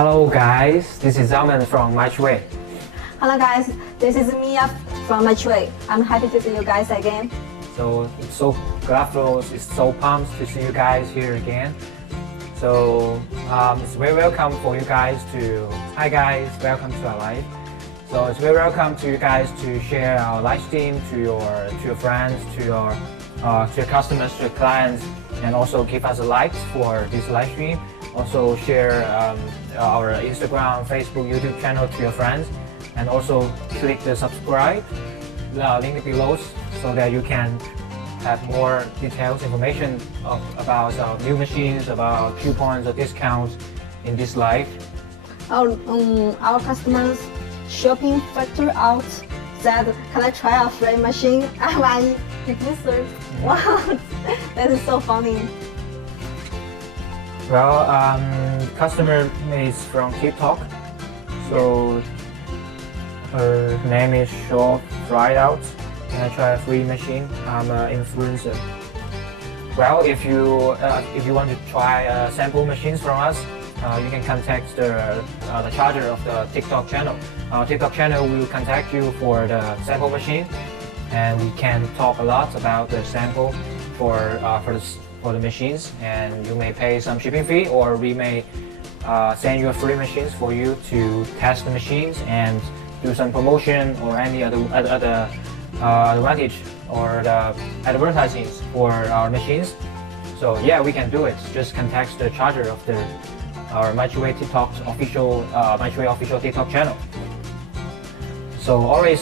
Hello guys, this is Alman from Mychway. Hello guys, this is Mia from Mychway. I'm happy to see you guys again. So it's so grateful, it's so pumped to see you guys here again. So it's very welcome for you guys to, hi guys, welcome to our live. So it's very welcome to you guys to share our live stream to your friends, to your customers, to your clients, and also give us a like for this live stream. Also share our Instagram, Facebook, YouTube channel to your friends, and also click the subscribe link below so that you can have more details information about our new machines, about coupons or discounts in this live. Our customers shopping factor out that can I try a free machine? I registered. Wow, that is so funny. Well, customer is from TikTok, so her name is Short Fried Out. Can I try a free machine? I'm an influencer. Well, if you want to try sample machines from us, you can contact the charger of the TikTok channel. Our TikTok channel will contact you for the sample machine, and we can talk a lot about the sample for the machines, and you may pay some shipping fee, or we may send you free machines for you to test the machines and do some promotion or any other advantage or the advertising for our machines. So yeah, we can do it. Just contact the charger of our Mychway TikTok official Mychway official TikTok channel. So always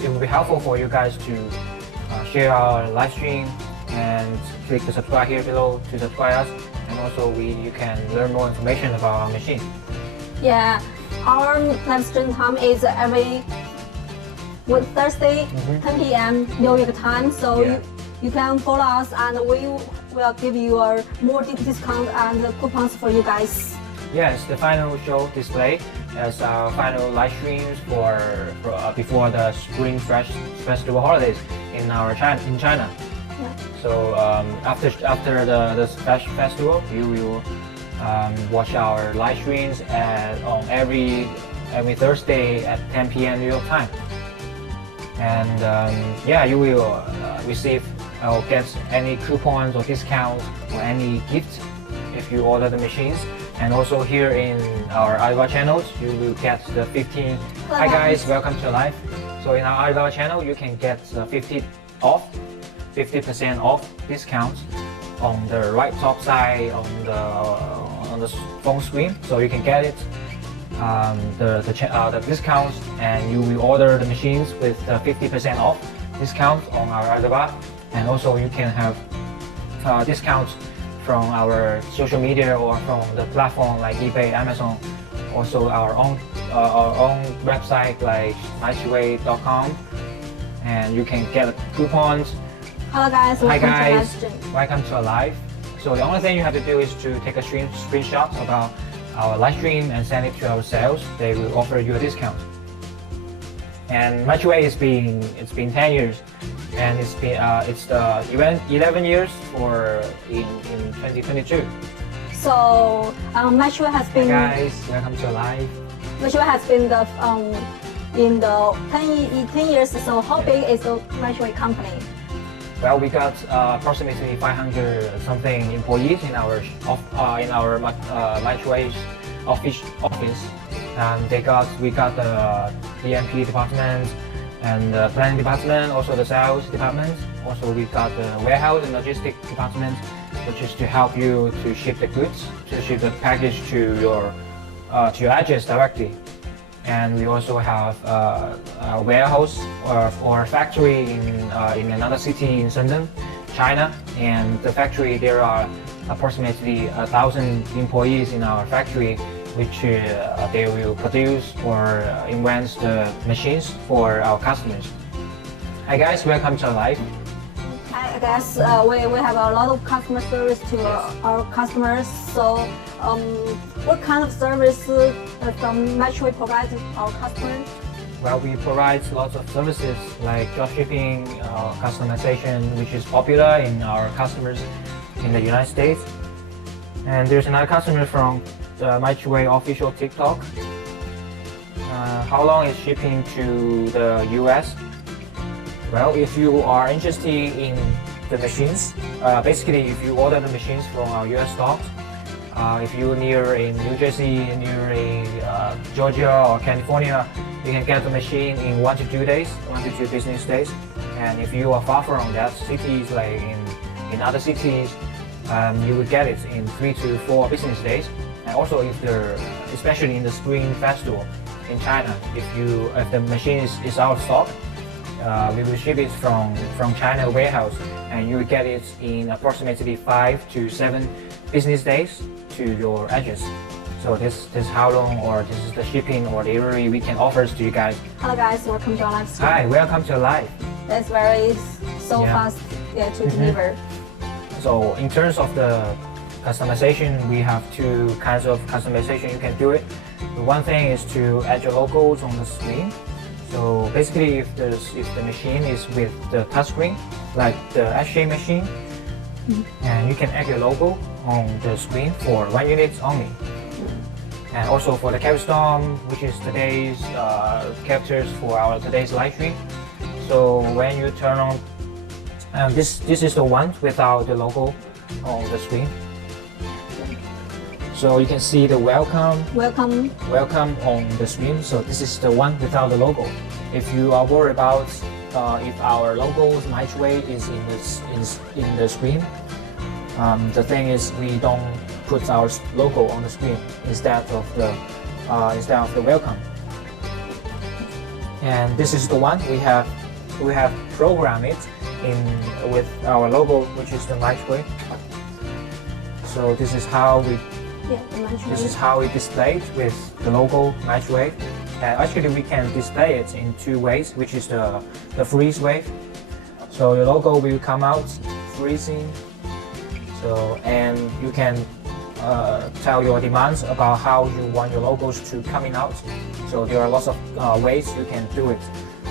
it will be helpful for you guys to share our live stream and click the subscribe here below to subscribe us, and also you can learn more information about our machine. Yeah, our live stream time is every Thursday, 10 p.m. New York time. So yeah, you can follow us, and we will give you a more discount and coupons for you guys. Yes, the final show display as our final live streams before the Spring Fresh Festival holidays in China. Yeah. So after the Fresh Festival, you will watch our live streams on every Thursday at 10 p.m. New York time. And yeah, you will receive or get any coupons or discounts or any gifts if you order the machines. And also here in our Alibaba channels, you will get the 15. Hi guys, welcome to live. So in our Alibaba channel, you can get 50% off discounts on the right top side on the phone screen. So you can get it the discounts, and you will order the machines with the 50% off discount on our Alibaba. And also you can have discounts from our social media or from the platform like eBay, Amazon. Also our own website like mychway.com, and you can get coupons. Hello guys, hi guys, welcome to our live. So the only thing you have to do is to take a screenshot about our live stream and send it to our sales. They will offer you a discount. And Mychway it's been 10 years, and it's the 11 years in 2022. So Mychway has been. Hi guys, welcome to live. Mychway has been in the 10 years. So how big is the Mychway company? Well, we got approximately 500 something employees in our Mychway office. We got the EMP department and the planning department, also the sales department. Also we got the warehouse and logistics department, which is to help you to ship the goods, to ship the package to your address directly. And we also have a warehouse or factory in another city in Shenzhen, China. And the factory, there are approximately 1,000 employees in our factory, which they will produce or invent the machines for our customers. Hi guys, welcome to our live. I guess we have a lot of customer service to our customers. So what kind of service from Mychway provides our customers? Well, we provide lots of services like dropshipping, customization, which is popular in our customers in the United States. And there's another customer from Mychway official TikTok. How long is shipping to the US? Well, if you are interested in the machines, basically if you order the machines from our US stocks, if you're near in New Jersey, near in Georgia or California, you can get the machine in 1 to 2 days, 1 to 2 business days. And if you are far from that cities, like in other cities, you will get it in 3 to 4 business days. And also, if especially in the Spring Festival in China, if the machine is out of stock, we will ship it from China warehouse, and you will get it in approximately 5 to 7 business days to your address. So this is how long, or this is the shipping or delivery we can offer to you guys. Hello guys, welcome to our live stream. Hi, welcome to live. That's so fast to deliver. So in terms of the customization, we have 2 kinds of customization you can do it. The one thing is to add your logos on the screen. So basically, if the machine is with the touchscreen, like the S-shape machine, and you can add your logo on the screen for 1 unit only. And also for the CaVstorm, which is today's captures for our today's live stream. So when you turn on, this is the one without the logo on the screen. So you can see the welcome on the screen. So this is the one without the logo. If you are worried about if our logo's Mychway is in the screen, the thing is we don't put our logo on the screen instead of the welcome. And this is the one we have programmed it with our logo, which is the Mychway. So this is how we display it with the logo Mychway. And actually we can display it in 2 ways, which is the freeze wave. So your logo will come out freezing. So and you can tell your demands about how you want your logos to coming out. So there are lots of ways you can do it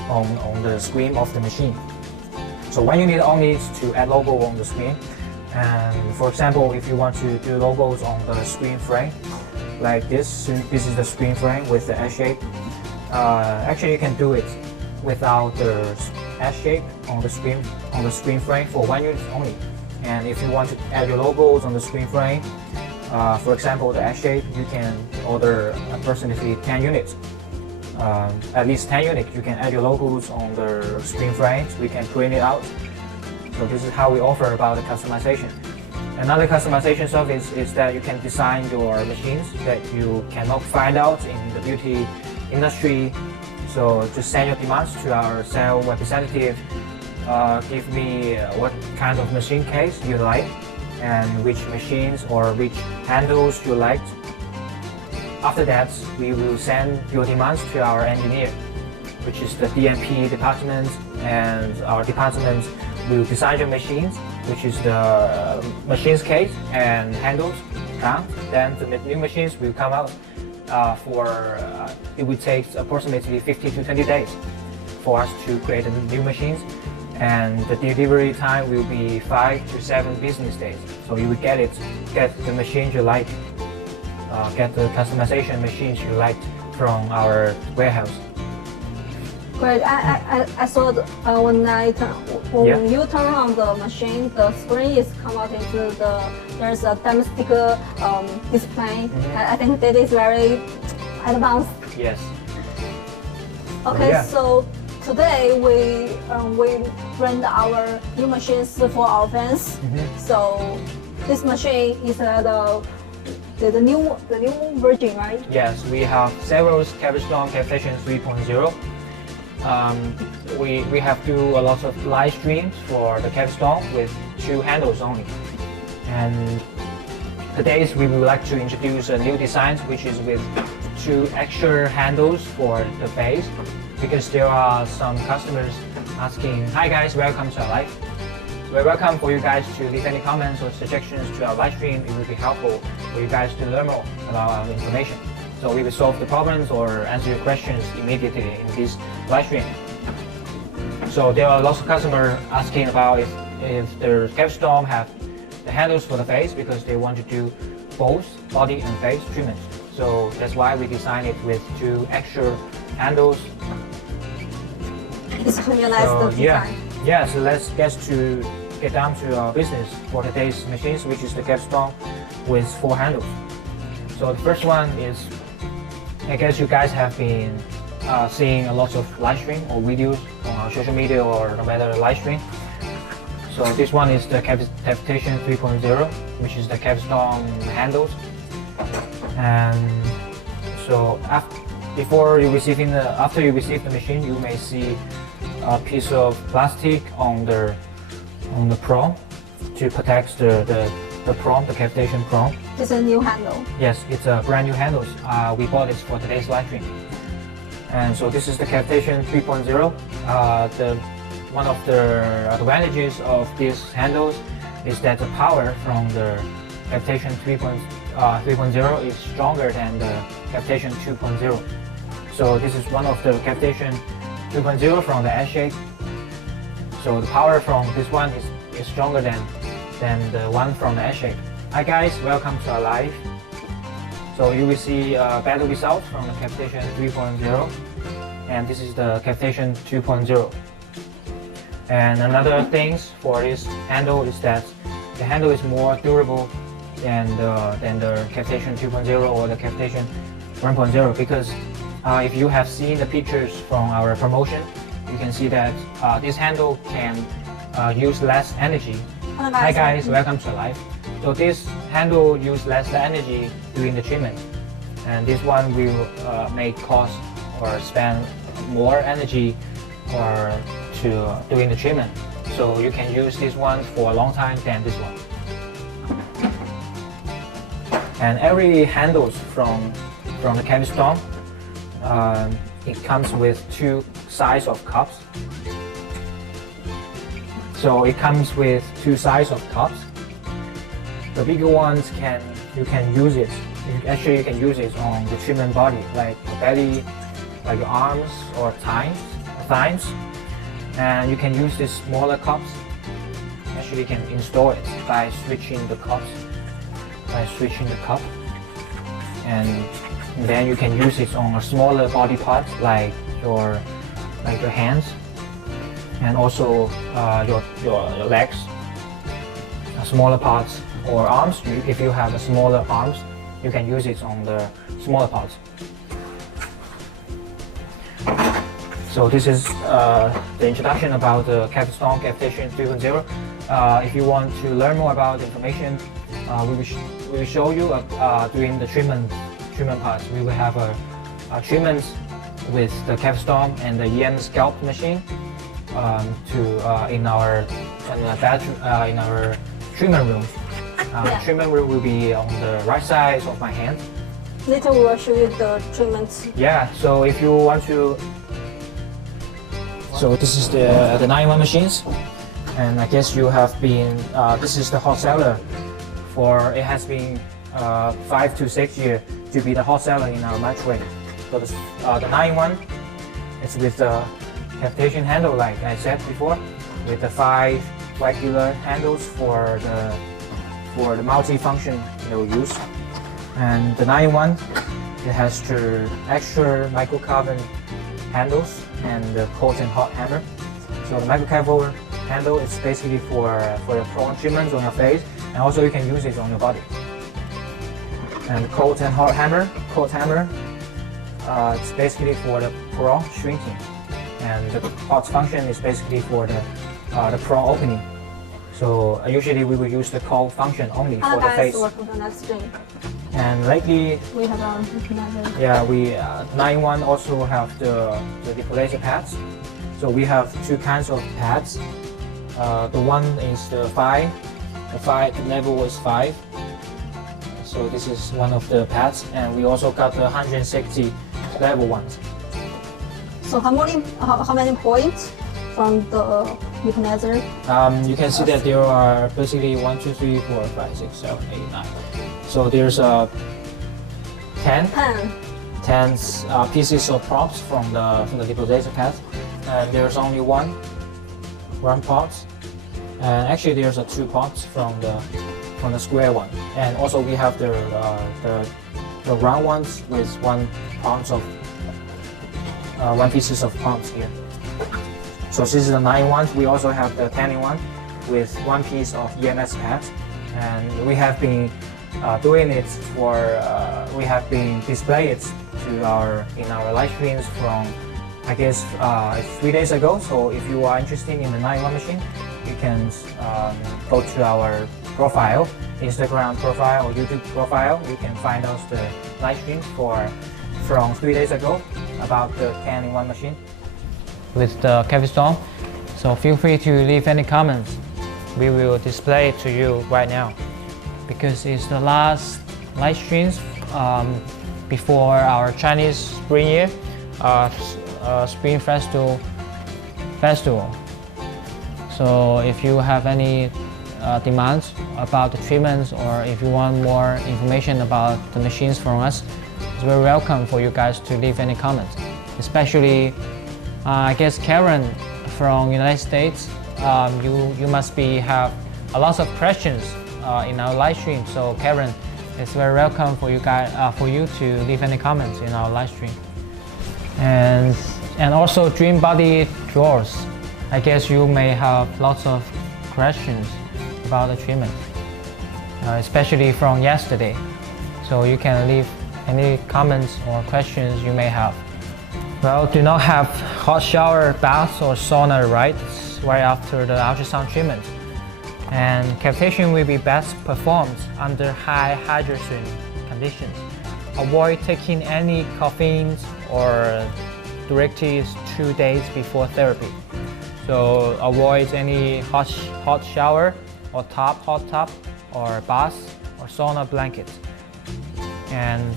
on the screen of the machine. So when you need only to add logo on the screen, and for example, if you want to do logos on the screen frame, like this is the screen frame with the S shape. Actually, you can do it without the S shape on the screen frame for 1 unit only. And if you want to add your logos on the screen frame, for example, the S shape, you can order approximately 10 units. At least 10 units, you can add your logos on the screen frames. We can print it out. So this is how we offer about the customization. Another customization service is that you can design your machines that you cannot find out in the beauty industry. So just send your demands to our sales representative. Give me what kind of machine case you like and which machines or which handles you like. After that, we will send your demands to our engineer, which is the DMP department, and our department will design your machines, which is the machines case and handles count. Then the new machines will come out it will take approximately 15 to 20 days for us to create the new machines, and the delivery time will be 5 to 7 business days. So you will get the machines you like, get the customization machines you like from our warehouse. Great. I saw when you turn on the machine, the screen is converted to there's a domestic display. I think that is very advanced. Yes. Okay, so today we brand our new machines for our fans. So this machine is the new version, right? Yes, we have several CaVstorm Cavitation 3.0. We have do a lot of live streams for the CaVstorm with 2 handles only. And today we would like to introduce a new design, which is with 2 extra handles for the face, because there are some customers asking, "Hi guys, welcome to our live." We're welcome for you guys to leave any comments or suggestions to our live stream. It will be helpful for you guys to learn more about our information. So we will solve the problems or answer your questions immediately in this live stream. So there are lots of customers asking about if the CaVstorm have the handles for the face, because they want to do both body and face treatments. So that's why we designed it with 2 extra handles. It's realized the design. Yeah, so let's get down to our business for today's machines, which is the CaVstorm with 4 handles. So the first one is, I guess you guys have been seeing a lot of live stream or videos on our social media or no matter live stream. So this one is the Cavitation 3.0, which is the CaVstorm handles. And so after you receive the machine, you may see a piece of plastic on the prong to protect the prong, the cavitation prong. It's a new handle. Yes, it's a brand new handles. We bought it for today's live stream. And so this is the Cavitation 3.0. One of the advantages of these handles is that the power from the Cavitation 3.0 is stronger than the Cavitation 2.0. So this is one of the Cavitation 2.0 from the S-shape. So the power from this one is stronger than the one from the S-shape. Hi guys, welcome to our live. So you will see better results from the Cavitation 3.0, and this is the Cavitation 2.0. And another things for this handle is that the handle is more durable than the Cavitation 2.0 or the Cavitation 1.0, because if you have seen the pictures from our promotion, you can see that this handle can use less energy. Hi guys, welcome to live. So this handle use less energy during the treatment, and this one will may cost or spend more energy or doing the treatment. So you can use this one for a long time than this one. And every handles from the CaVstorm, it comes with 2 size of cups. So it comes with 2 size of cups. The bigger ones you can use it. You can use it on the treatment body, like the belly, like your arms or thighs. And you can use these smaller cups. Actually, you can install it by switching the cups. And then you can use it on a smaller body parts like your hands, and also your legs, smaller parts, or arms. If you have a smaller arms, you can use it on the smaller parts. So this is the introduction about the CaVstorm Cavitation 3.0. If you want to learn more about the information, we will show you during the treatment parts. We will have a treatment with the CaVstorm and the Emsculpt machine in our treatment room. Treatment room will be on the right side of my hand. Later we will show you the treatment. Yeah, so if you want to, so this is the 9-in-1 machines, and I guess you have been, this is the hot seller it has been 5 to 6 years to be the hot seller in our Mychway. So the 9-in-1, it's with the cavitation handle, like I said before, with the 5 regular handles for the multi-function use. And the 9-in-1, it has 2 extra microcarbon handles and the cold and hot hammer. So the microcarbon handle is basically for the prong treatments on your face, and also you can use it on your body. And cold and hot hammer, it's basically for the prong shrinking, and the hot function is basically for the prong opening. So usually we will use the cold function only for the face. And lately, we have our 9-in-1 also have the laser pads. So we have 2 kinds of pads. The one is the 5. The level is 5. So this is one of the pads, and we also got the 160 level ones. So how many points from the mechanizer? You can see that there are basically 1, 2, 3, 4, 5, 6, 7, 8, 9. So there's 10 pieces of props from the laser pad, and there's only one pot, and actually there's 2 pots from the square one. And also we have the the round ones with 1 pounds of 1 pieces of pounds here. So this is the 9-in-1. We also have the 10-in-1 with 1 piece of EMS pad, and we have been doing it for we have been display it to in our live streams from I guess 3 days ago. So if you are interested in the 9-in-1 machine, you can go to our profile, Instagram profile or YouTube profile. You can find us the live stream from 3 days ago about the 10-in-1 machine with the CaVstorm. So feel free to leave any comments. We will display it to you right now because it's the last live streams before our Chinese Spring Year Spring Festival. So if you have any demands about the treatments, or if you want more information about the machines from us, it's very welcome for you guys to leave any comments. Especially, I guess Karen from United States, you must have a lot of questions in our live stream. So Karen, it's very welcome for you guys for you to leave any comments in our live stream. And also Dream Body drawers. I guess you may have lots of questions about the treatment, especially from yesterday. So you can leave any comments or questions you may have. Well, do not have hot shower, bath or sauna right after the ultrasound treatment. And cavitation will be best performed under high hydration conditions. Avoid taking any caffeine or directives 2 days before therapy. So avoid any hot shower or hot tub or bath or sauna blanket. And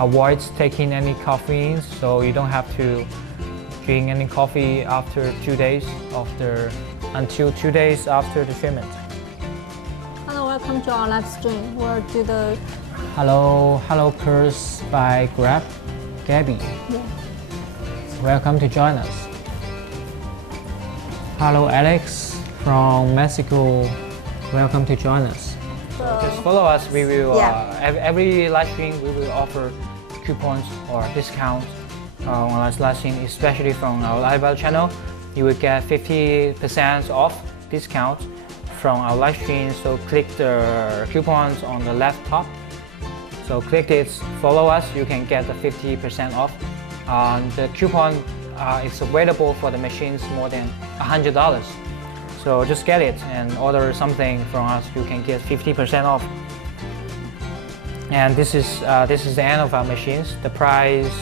avoid taking any caffeine, so you don't have to drink any coffee after 2 days until 2 days after the treatment. Hello, welcome to our live stream. We'll do the Hello course by Gabby. Yeah. Welcome to join us. Hello Alex from Mexico. Welcome to join us. So just follow us. We will every live stream we will offer coupons or discounts on our live stream, especially from our Untitled channel. You will get 50% off discount from our live stream. So click the coupons on the left top. So click it, follow us. You can get the 50% off. The coupon is available for the machines more than $100. So just get it and order something from us. You can get 50% off. And this is the end of our machines. The price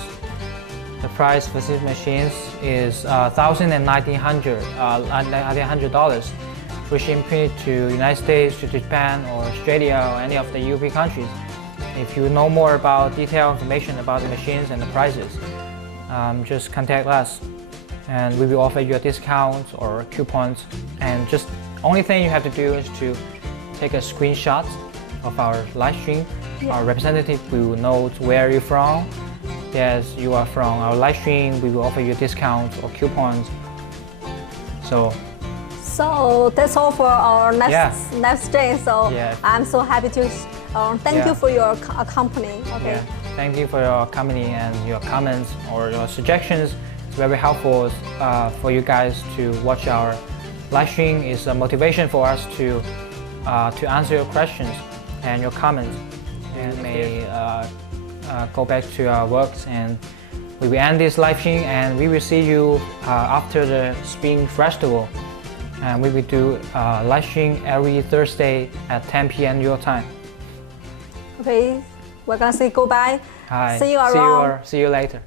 for these machines is $1,900, which import to United States, to Japan, or Australia, or any of the European countries. If you know more about detailed information about the machines and the prices, just contact us, and we will offer you a discount or coupons. And just only thing you have to do is to take a screenshot of our live stream. Our representative will know where you're from. Yes, you are from our live stream. We will offer you discounts or coupons. So that's all for our live stream. So I'm so happy to thank you for your company. Okay. Yeah. Thank you for your company and your comments or your suggestions. It's very helpful for you guys to watch our live stream. It's a motivation for us to answer your questions and your comments, and may go back to our works. And we will end this live stream, and we will see you after the Spring Festival. And we will do live stream every Thursday at 10 p.m. your time. Okay, we're gonna say goodbye. Hi. See you around. See you later.